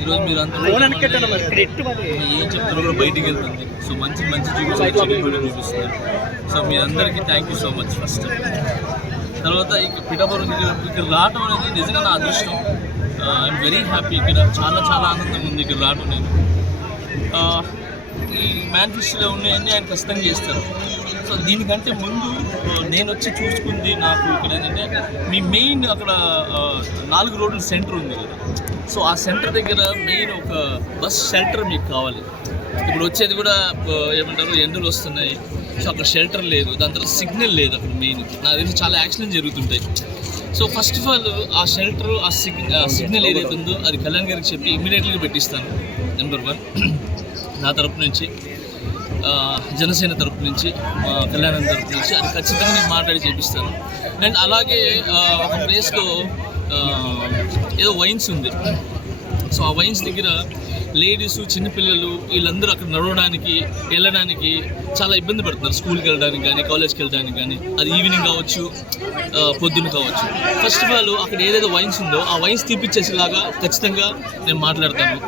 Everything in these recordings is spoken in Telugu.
ఈరోజు మీరు అంతా ఏం చెప్తారో కూడా బయటికి వెళ్తుంది. సో మంచి మంచి చూపిస్తున్నారు. సో మీ అందరికీ thank you so much first. తర్వాత ఇక పిఠాపురం ఇక్కడ రావటం అనేది నిజంగా నా అదృష్టం. I'm very happy. ఇక్కడ చాలా చాలా ఆనందంగా ఉంది ఇక్కడ రావటం. నేను ఈ మేనిఫెస్టోలో ఉన్నాయన్నీ ఆయన ఖచ్చితంగా చేస్తారు. సో దీనికంటే ముందు నేను వచ్చి చూసుకుంది నాకు ఇక్కడ ఏంటంటే మీ మెయిన్ అక్కడ 4 రోడ్ల సెంటర్ ఉంది కదా. సో ఆ సెంటర్ దగ్గర మెయిన్ ఒక బస్ షెల్టర్ మీకు కావాలి. ఇప్పుడు వచ్చేది కూడా ఏమంటారు ఎండలు వస్తున్నాయి. సో అక్కడ షెల్టర్ లేదు, దాని తర్వాత సిగ్నల్ లేదు అక్కడ మెయిన్. నాకు తెలిసి చాలా యాక్సిడెంట్ జరుగుతుంటాయి. సో ఫస్ట్ ఆఫ్ ఆల్ ఆ షెల్టర్ ఆ సిగ్నల్ ఏదైతే ఉందో అది కళ్యాణ్ గారికి చెప్పి ఇమీడియట్గా పెట్టిస్తాను. నెంబర్ 1 నా తరపు నుంచి, జనసేన తరపు నుంచి, కళ్యాణం తరపు నుంచి అది ఖచ్చితంగా నేను మాట్లాడి చేపిస్తాను. అండ్ అలాగే ఒక ప్లేస్లో ఏదో వైన్స్ ఉంది. సో ఆ వైన్స్ దగ్గర లేడీస్, చిన్నపిల్లలు వీళ్ళందరూ అక్కడ నడవడానికి వెళ్ళడానికి చాలా ఇబ్బంది పడుతున్నారు. స్కూల్కి వెళ్ళడానికి కానీ, కాలేజ్కి వెళ్ళడానికి కానీ, అది ఈవినింగ్ కావచ్చు, పొద్దున్న కావచ్చు. ఫస్ట్ ఆఫ్ ఆల్ అక్కడ ఏదైతే వైన్స్ ఉందో ఆ వైన్స్ తీపిచ్చేసేలాగా ఖచ్చితంగా నేను మాట్లాడతాను.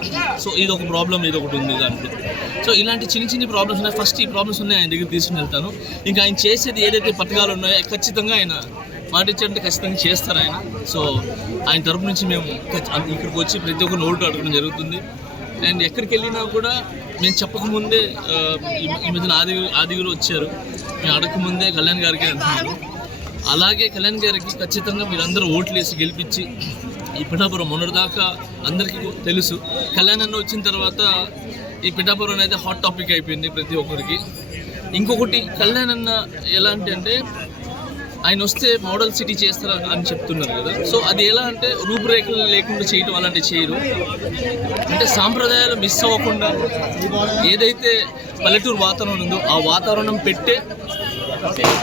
సో ఇది ఒక ప్రాబ్లం, ఇది ఒకటి ఉంది దాంట్లో. సో ఇలాంటి చిన్న ప్రాబ్లమ్స్ ఉన్నాయి. ఫస్ట్ ఈ ప్రాబ్లమ్స్ ఉన్నాయి ఆయన దగ్గర తీసుకుని వెళ్తాను. ఇంకా ఆయన చేసేది ఏదైతే పథకాలు ఉన్నాయో ఖచ్చితంగా ఆయన మాట ఇచ్చారంటే ఖచ్చితంగా చేస్తారు ఆయన. సో ఆయన తరపు నుంచి మేము ఇక్కడికి వచ్చి ప్రతి ఒక్కరు నోటు అడగడం జరుగుతుంది. అండ్ ఎక్కడికి వెళ్ళినా కూడా నేను చెప్పకముందే ఈ మధ్యన ఆదిగురు వచ్చారు, మేము అడగకముందే కళ్యాణ్ గారికి అంటున్నారు. అలాగే కళ్యాణ్ గారికి ఖచ్చితంగా మీరందరూ ఓట్లు వేసి గెలిపించి ఈ పిఠాపురం మొన్నటిదాకా అందరికీ తెలుసు. కళ్యాణ్ అన్న వచ్చిన తర్వాత ఈ పిఠాపురం అనేది హాట్ టాపిక్ అయిపోయింది ప్రతి ఒక్కరికి. ఇంకొకటి కళ్యాణ్ అన్న ఎలాంటి అంటే ఆయన వస్తే మోడల్ సిటీ చేస్తారు అని చెప్తున్నారు కదా. సో అది ఎలా అంటే రూపురేఖలు లేకుండా చేయటం అలాంటివి చేయరు. అంటే సాంప్రదాయాలు మిస్ అవ్వకుండా ఏదైతే పల్లెటూరు వాతావరణం ఉందో ఆ వాతావరణం పెట్టే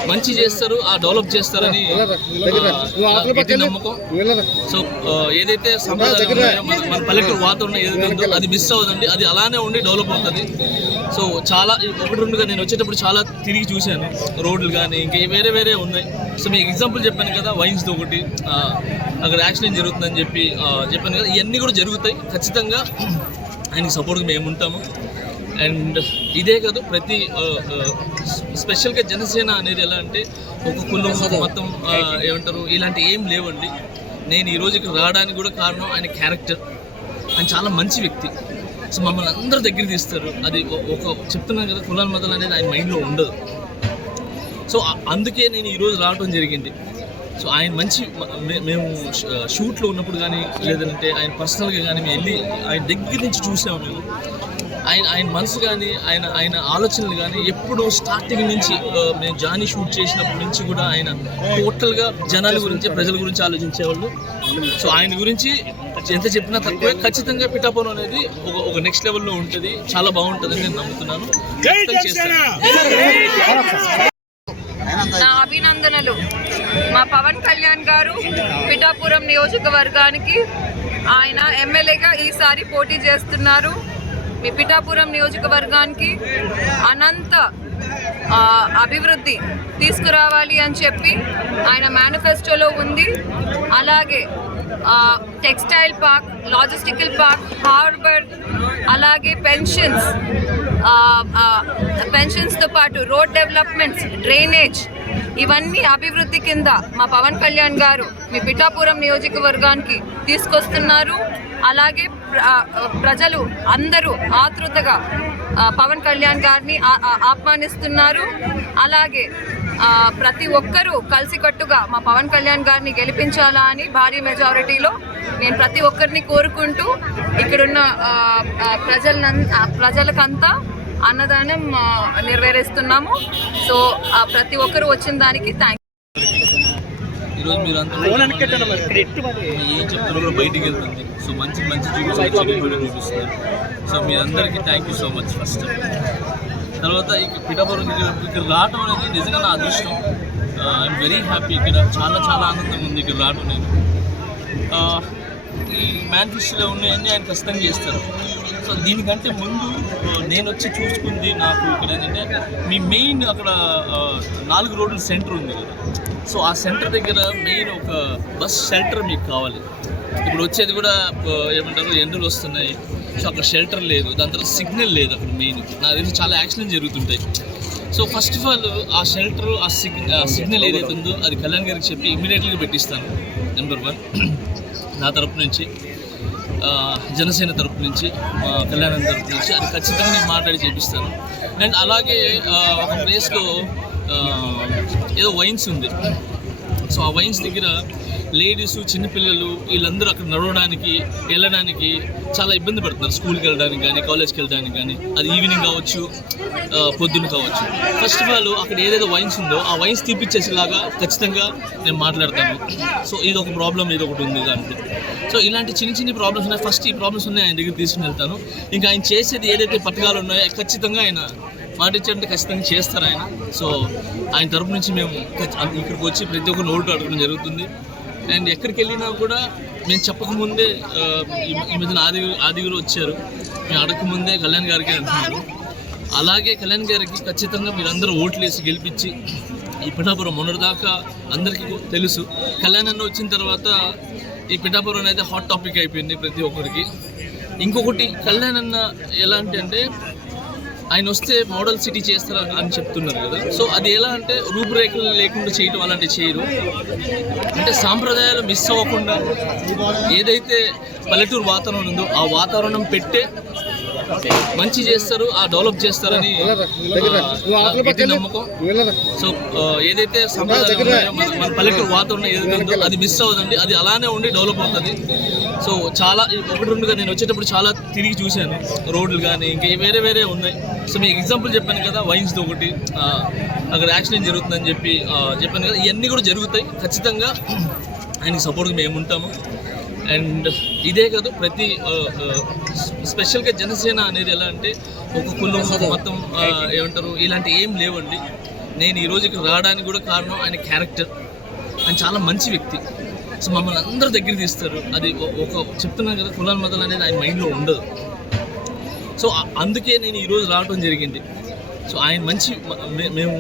మంచి చేస్తారు, ఆ డెవలప్ చేస్తారని గట్టి నమ్మకం. సో ఏదైతే సంప్రదాయం ఉన్నాయో మన పల్లెటూరు వాతావరణం ఏదైతే ఉందో అది మిస్ అవ్వదండి, అది అలానే ఉండి డెవలప్ అవుతుంది. సో చాలా 1-2గా నేను వచ్చేటప్పుడు చాలా తిరిగి చూశాను రోడ్లు కానీ ఇంకా వేరే ఉన్నాయి. సో మీకు ఎగ్జాంపుల్ చెప్పాను కదా, వైన్స్తో ఒకటి అక్కడ యాక్సిడెంట్ జరుగుతుందని చెప్పాను కదా. ఇవన్నీ కూడా జరుగుతాయి. ఖచ్చితంగా ఆయనకి సపోర్ట్గా మేము ఉంటాము. అండ్ ఇదే కాదు, ప్రతి స్పెషల్గా జనసేన అనేది ఎలా అంటే ఒక కులం మొత్తం ఏమంటారు ఇలాంటి ఏం లేవండి. నేను ఈరోజు ఇక్కడ రావడానికి కూడా కారణం ఆయన క్యారెక్టర్. ఆయన చాలా మంచి వ్యక్తి. సో మమ్మల్ని అందరూ దగ్గర తీస్తారు. అది ఒక చెప్తున్నాను కదా, కులాల మతాలు అనేది ఆయన మైండ్లో ఉండదు. సో అందుకే నేను ఈరోజు రావడం జరిగింది. సో ఆయన మంచి మేము షూట్లో ఉన్నప్పుడు కానీ లేదంటే ఆయన పర్సనల్గా కానీ మేము వెళ్ళి ఆయన దగ్గర నుంచి చూసాము. మేము ఆయన మనసు కానీ ఆయన ఆలోచనలు కానీ ఎప్పుడు స్టార్టింగ్ నుంచి మేము జానీ షూట్ చేసినప్పటి నుంచి కూడా ఆయన టోటల్గా జనాల గురించి, ప్రజల గురించి ఆలోచించేవాళ్ళు. సో ఆయన గురించి ఎంత చెప్పినా తక్కువే. ఖచ్చితంగా పిఠాపురం అనేది ఒక నెక్స్ట్ లెవెల్లో ఉంటుంది, చాలా బాగుంటుందని నేను నమ్ముతున్నాను. నా అభినందనలు. మా పవన్ కళ్యాణ్ గారు పిఠాపురం నియోజకవర్గానికి ఆయన ఎమ్మెల్యేగా ఈసారి పోటీ చేస్తున్నారు. మీ పిఠాపురం నియోజకవర్గానికి అనంత అభివృద్ధి తీసుకురావాలి అని చెప్పి ఆయన మేనిఫెస్టోలో ఉంది. అలాగే textile park, logistical park, harbour, అలాగే పెన్షన్స్తో పాటు రోడ్ డెవలప్మెంట్స్, డ్రైనేజ్, ఇవన్నీ అభివృద్ధి కింద మా పవన్ కళ్యాణ్ గారు మీ పిఠాపురం నియోజకవర్గానికి తీసుకొస్తున్నారు. అలాగే ప్రజలు అందరూ ఆతృతగా పవన్ కళ్యాణ్ గారిని ఆహ్వానిస్తున్నారు. అలాగే ప్రతి ఒక్కరూ కలిసికట్టుగా మా పవన్ కళ్యాణ్ గారిని గెలిపించాలా అని భారీ మెజారిటీలో నేను ప్రతి ఒక్కరిని కోరుకుంటూ ఇక్కడున్న ప్రజలకంతా అన్నదానం నెరవేరుస్తున్నాము. సో ప్రతి ఒక్కరు వచ్చిన దానికి థ్యాంక్ యూ. ఈరోజు మీరు అంతా ఏం చెప్తారో కూడా బయటికి వెళ్తుంది. సో మంచి చూపిస్తున్నారు. సో మీ అందరికీ thank you so much first. తర్వాత ఇక పిఠాపురం ఇక్కడ రావటం అనేది నిజంగా నా అదృష్టం. I'm very happy. ఇక్కడ చాలా చాలా ఆనందంగా ఉంది ఇక్కడ రావటం. నేను ఈ మేనిఫెస్టోలో ఉన్నాయన్నీ ఆయన ఖచ్చితంగా చేస్తారు. సో దీనికంటే ముందు నేను వచ్చి చూసుకుంది నాకు ఇక్కడ ఏంటంటే మీ మెయిన్ అక్కడ 4 రోడ్ల సెంటర్ ఉంది కదా. సో ఆ సెంటర్ దగ్గర మెయిన్ ఒక బస్ షెల్టర్ మీకు కావాలి. ఇప్పుడు వచ్చేది కూడా ఏమంటారు ఎండలు వస్తున్నాయి, సో అక్కడ షెల్టర్ లేదు, దాని తర్వాత సిగ్నల్ లేదు అక్కడ మెయిన్. నాకు తెలిసి చాలా యాక్సిడెంట్ జరుగుతుంటాయి. సో ఫస్ట్ ఆఫ్ ఆల్ ఆ షెల్టర్ ఆ సిగ్నల్ ఏదైతే ఉందో అది కళ్యాణ్ గారికి చెప్పి ఇమీడియట్గా పెట్టిస్తాను. నెంబర్ 1 నా తరపు నుంచి, జనసేన తరపు నుంచి, కళ్యాణం తరపు నుంచి అది ఖచ్చితంగా నేను మాట్లాడి చేపిస్తాను. అండ్ అలాగే ఒక ప్లేస్లో ఏదో వైన్స్ ఉంది. సో ఆ వైన్స్ దగ్గర లేడీస్, చిన్నపిల్లలు వీళ్ళందరూ అక్కడ నడవడానికి వెళ్ళడానికి చాలా ఇబ్బంది పడుతున్నారు. స్కూల్కి వెళ్ళడానికి కానీ, కాలేజ్కి వెళ్ళడానికి కానీ, అది ఈవినింగ్ కావచ్చు, పొద్దున్న కావచ్చు. ఫస్ట్ ఆఫ్ ఆల్ అక్కడ ఏదైతే వైన్స్ ఉందో ఆ వైన్స్ తీపిచ్చేసేలాగా ఖచ్చితంగా నేను మాట్లాడతాను. సో ఇది ఒక ప్రాబ్లం, ఇది ఒకటి ఉంది దాంట్లో. సో ఇలాంటి చిన్న ప్రాబ్లమ్స్ ఉన్నాయి. ఫస్ట్ ఈ ప్రాబ్లమ్స్ ఉన్నాయి ఆయన దగ్గర తీసుకుని వెళ్తాను. ఇంకా ఆయన చేసేది ఏదైతే పథకాలు ఉన్నాయో ఖచ్చితంగా ఆయన మాట ఇచ్చారంటే ఖచ్చితంగా చేస్తారు ఆయన. సో ఆయన తరపు నుంచి మేము ఇక్కడికి వచ్చి ప్రతి ఒక్క నోటు అడగడం జరుగుతుంది. అండ్ ఎక్కడికి వెళ్ళినా కూడా మేము చెప్పకముందే ఈ మధ్యన ఆదిగురు వచ్చారు, మేము అడగకముందే కళ్యాణ్ గారికి అంటున్నారు. అలాగే కళ్యాణ్ గారికి ఖచ్చితంగా మీరందరూ ఓట్లు వేసి గెలిపించి, ఈ పిఠాపురం మొన్నటిదాకా అందరికీ తెలుసు, కళ్యాణ్ అన్న వచ్చిన తర్వాత ఈ పిఠాపురం అనేది హాట్ టాపిక్ అయిపోయింది ప్రతి ఒక్కరికి. ఇంకొకటి కళ్యాణ్ అన్న ఎలాంటి అంటే ఆయన వస్తే మోడల్ సిటీ చేస్తారు అని చెప్తున్నారు కదా. సో అది ఎలా అంటే రూపురేఖలు లేకుండా చేయటం అలాంటివి చేయరు. అంటే సాంప్రదాయాలు మిస్ అవ్వకుండా ఏదైతే పల్లెటూరు వాతావరణం ఉందో ఆ వాతావరణం పెట్టే మంచి చేస్తారు, ఆ డెవలప్ చేస్తారని గట్టి నమ్మకం. సో ఏదైతే సంప్రదాయం ఉన్నాయో మన పల్లెటూరు వాతావరణం ఏదైతే ఉందో అది మిస్ అవ్వదండి, అది అలానే ఉండి డెవలప్ అవుతుంది. సో చాలా 1-2గా నేను వచ్చేటప్పుడు చాలా తిరిగి చూశాను, రోడ్లు కానీ ఇంకా వేరే ఉన్నాయి. సో మీకు ఎగ్జాంపుల్ చెప్పాను కదా, వైన్స్తో ఒకటి అక్కడ యాక్సిడెంట్ జరుగుతుందని చెప్పాను కదా, ఇవన్నీ కూడా జరుగుతాయి. ఖచ్చితంగా ఆయనకి సపోర్ట్గా మేము ఉంటాము. అండ్ ఇదే కాదు, ప్రతి స్పెషల్గా జనసేన అనేది ఎలా అంటే ఒక కులం, మతం ఏమంటారు ఇలాంటి ఏం లేవండి. నేను ఈరోజు ఇక్కడ రావడానికి కూడా కారణం ఆయన క్యారెక్టర్. ఆయన చాలా మంచి వ్యక్తి. సో మమ్మల్ని అందరూ దగ్గర తీస్తారు. అది ఒక చెప్తున్నాను కదా, కులాల మతాలు అనేది ఆయన మైండ్లో ఉండదు. సో అందుకే నేను ఈరోజు రావడం జరిగింది. సో ఆయన మంచి, మేము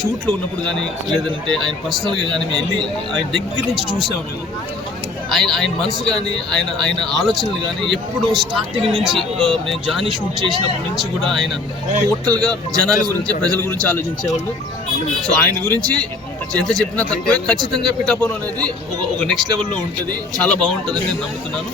షూట్లో ఉన్నప్పుడు కానీ లేదంటే ఆయన పర్సనల్గా కానీ మేము వెళ్ళి ఆయన దగ్గర నుంచి చూసాము. మేము ఆయన మనసు కానీ ఆయన ఆలోచనలు కానీ ఎప్పుడు స్టార్టింగ్ నుంచి మేము జానీ షూట్ చేసినప్పటి నుంచి కూడా ఆయన టోటల్గా జనాల గురించి, ప్రజల గురించి ఆలోచించేవాళ్ళు. సో ఆయన గురించి ఎంత చెప్పినా తక్కువే. ఖచ్చితంగా పిఠాపురం అనేది ఒక నెక్స్ట్ లెవెల్లో ఉంటుంది, చాలా బాగుంటుందని నేను నమ్ముతున్నాను.